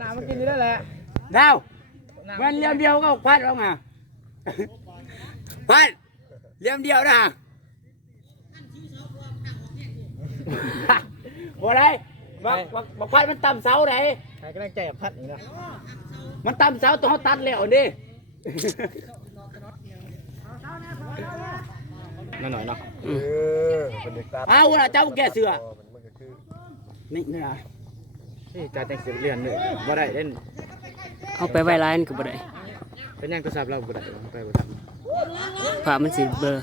น้ำมันกินอยู่ได้แหละ ดาวมันเลี้ยมเดียวก็พัดออกมาพัดเลี้ยมเดียวนะบ่ได้บักพัดมันต่ำเสาไหน ใครก็ได้ใจกับพัดนี่นะ มันต่ำเสาต้องเขาตัดแล้วดิ น่าหน่อยเนาะเป็นเด็กตา เอาล่ะเจ้าแก่เสือนี่นี่นะ ที่จ่าแต่งเสียเรียนเลยบ่ได้เล่น เอาไปไว้ร้านก็บ่ได้ เป็นยังก็ทราบเราบ่ได้ไปบ่ได้ ผ้ามันสิเบลอ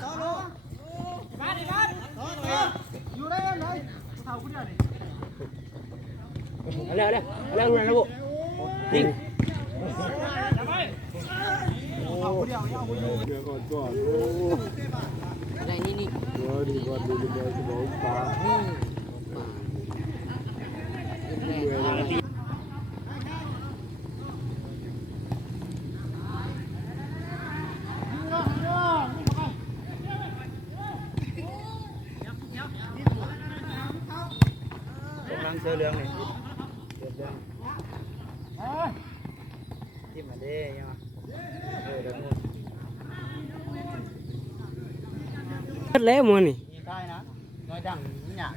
เอาแล้วรู้นะลูกยิง อะไรนี่น้ำเสือเหลืองนี่ที่มาเด้ยังเดี๋ยว พัดแล้วมื้อนี่ ได้นะน้อยดังหยา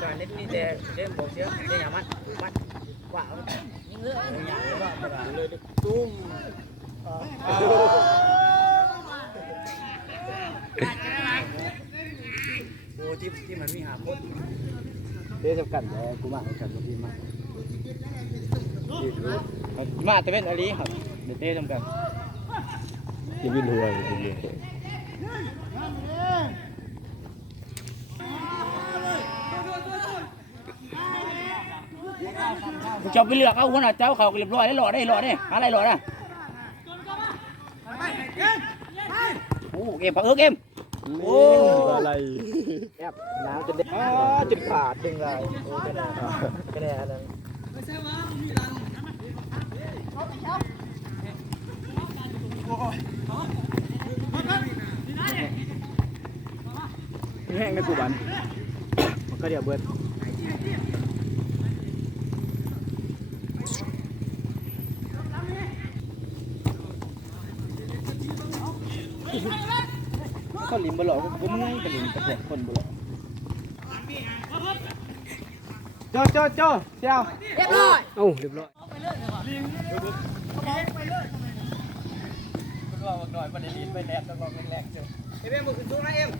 จอยนิดนี่เดี๋ยวบอกเสียเดี๋ยวอย่ามัดว่ายิงเลยหยาเลยตุ้มโอ้ที่มันมีหาพดเดี๋ยวจะกันเลยกูมากันกับพี่มามาแต่เป็นอะไรครับเดี๋ยวเต้ทำกันจะวิ่งหัวเจ้าไปเลือกเอาคนน่ะเจ้าเขาเรียบร้อยได้หล่อได้อะไรหล่อนะโอ้เกมพักเกมโอ้อะไรแอบน้ำจะเด็ดจุดขาดดึงไรโอ้คะแนนคะแนนนั้นแห้งในกูบันก็เดี๋ยวเบิร์ดเขาลิ้นบลอกก็มึงกับลิ้นกระเด็นคนบลอกโจ้เจ้าเรียบร้อย เอ้าเรียบร้อย ก็หน่อยมันได้ลิ้นไปแลกต้องลองเป็นแลกเจ้าเอ็มบุกขึ้นสูงนะเอ็ม